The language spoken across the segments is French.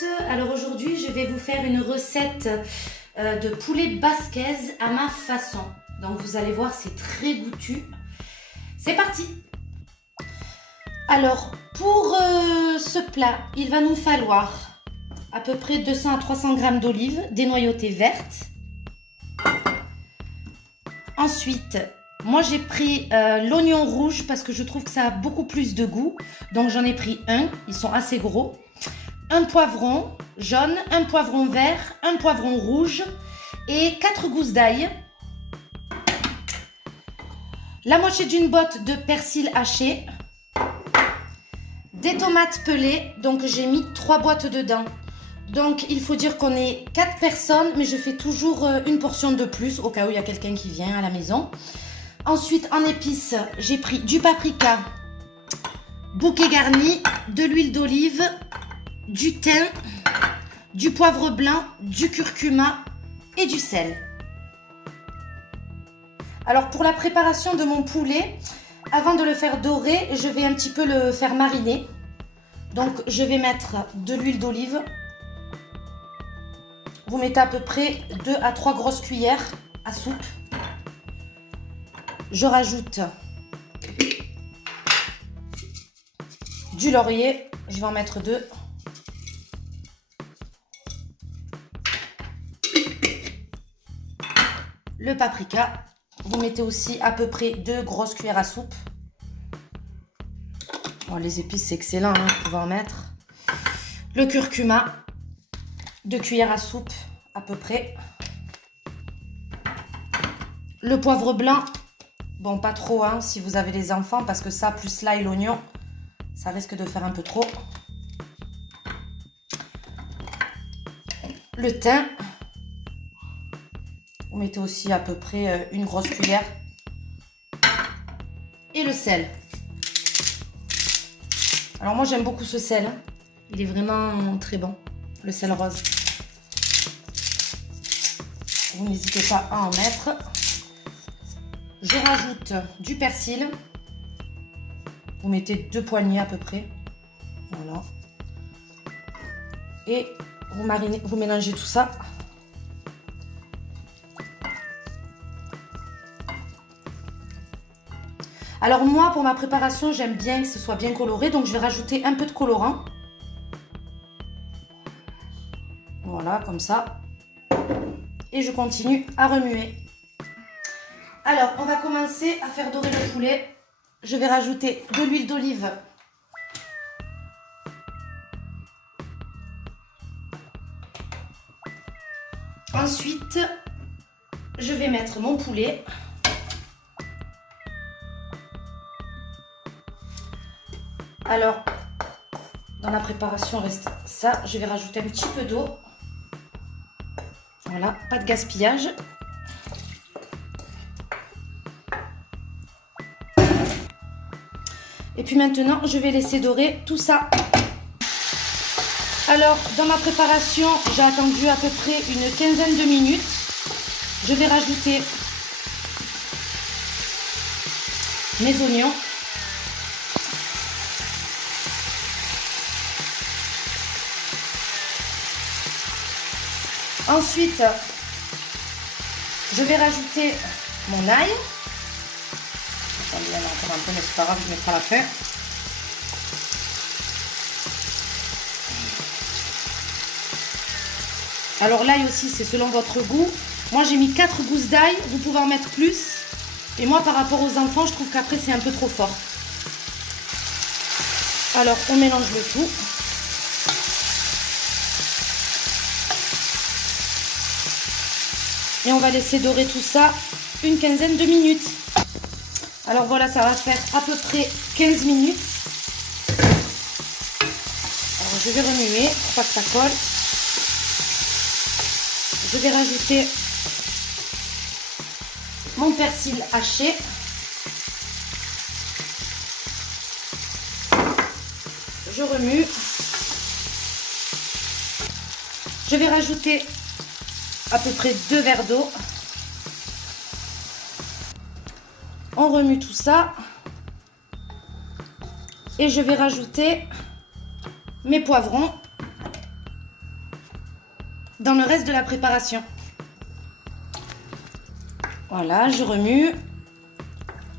tous, alors aujourd'hui je vais vous faire une recette de poulet basquez à ma façon. Donc vous allez voir, c'est très goûtu. C'est parti. Alors pour ce plat, il va nous falloir à peu près 200 à 300 g d'olives dénoyautées vertes. Ensuite, moi j'ai pris l'oignon rouge parce que je trouve que ça a beaucoup plus de goût. Donc j'en ai pris un, ils sont assez gros. Un poivron jaune, un poivron vert, un poivron rouge et 4 gousses d'ail. La moitié d'une botte de persil haché. Des tomates pelées, donc j'ai mis 3 boîtes dedans. Donc il faut dire qu'on est 4 personnes, mais je fais toujours une portion de plus au cas où il y a quelqu'un qui vient à la maison. Ensuite en épices, j'ai pris du paprika, bouquet garni, de l'huile d'olive, du thym, du poivre blanc, du curcuma et du sel. Alors pour la préparation de mon poulet, avant de le faire dorer, je vais un petit peu le faire mariner. Donc je vais mettre de l'huile d'olive. Vous mettez à peu près 2 à 3 grosses cuillères à soupe. Je rajoute du laurier, je vais en mettre 2. Le paprika, vous mettez aussi à peu près 2 grosses cuillères à soupe. Bon, les épices c'est excellent, hein, vous pouvez en mettre. Le curcuma, 2 cuillères à soupe à peu près. Le poivre blanc, bon pas trop hein, si vous avez les enfants, parce que ça plus l'ail et l'oignon, ça risque de faire un peu trop. Le thym, vous mettez aussi à peu près une grosse cuillère. Et le sel. Alors moi j'aime beaucoup ce sel, hein. Il est vraiment très bon, le sel rose. Vous n'hésitez pas à en mettre. Je rajoute du persil. Vous mettez 2 poignées à peu près. Voilà. Et vous marinez, vous mélangez tout ça. Alors moi, pour ma préparation, j'aime bien que ce soit bien coloré. Donc je vais rajouter un peu de colorant. Voilà, comme ça. Et je continue à remuer. Alors, on va commencer à faire dorer le poulet. Je vais rajouter de l'huile d'olive. Ensuite, je vais mettre mon poulet. Alors, dans la préparation reste ça. Je vais rajouter un petit peu d'eau. Voilà, pas de gaspillage. Et puis maintenant, je vais laisser dorer tout ça. Alors, dans ma préparation, j'ai attendu à peu près une quinzaine de minutes. Je vais rajouter mes oignons. Ensuite, je vais rajouter mon ail. Attendez, il y en a encore un peu, mais c'est pas grave, je mettrai à la fin. Alors l'ail aussi, c'est selon votre goût. Moi, j'ai mis 4 gousses d'ail, vous pouvez en mettre plus. Et moi, par rapport aux enfants, je trouve qu'après, c'est un peu trop fort. Alors, on mélange le tout. Et on va laisser dorer tout ça une quinzaine de minutes. Alors voilà, ça va faire à peu près 15 minutes. Alors je vais remuer pour pas que ça colle. Je vais rajouter mon persil haché. Je remue. Je vais rajouter à peu près 2 verres d'eau. On remue tout ça. Et je vais rajouter mes poivrons. dans le reste de la préparation. Voilà, je remue.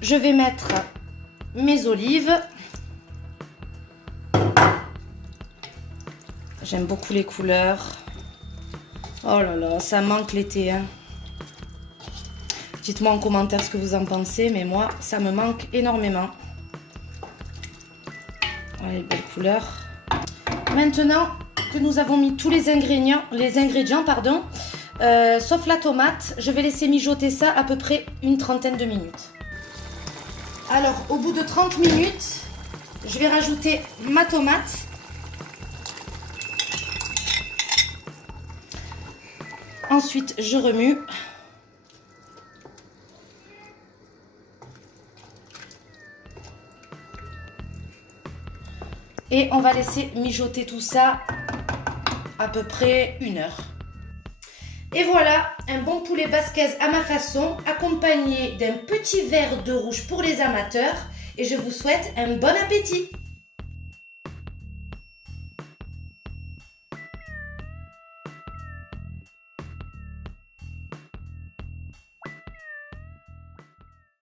Je vais mettre mes olives. J'aime beaucoup les couleurs. Oh là là, ça manque l'été, hein. Dites-moi en commentaire ce que vous en pensez, mais moi, ça me manque énormément. Allez, belle couleur. Maintenant que nous avons mis tous les ingrédients, sauf la tomate, je vais laisser mijoter ça à peu près une trentaine de minutes. Alors, au bout de 30 minutes, je vais rajouter ma tomate. Ensuite, je remue. Et on va laisser mijoter tout ça à peu près 1 heure. Et voilà, un bon poulet basquez à ma façon, accompagné d'un petit verre de rouge pour les amateurs. Et je vous souhaite un bon appétit!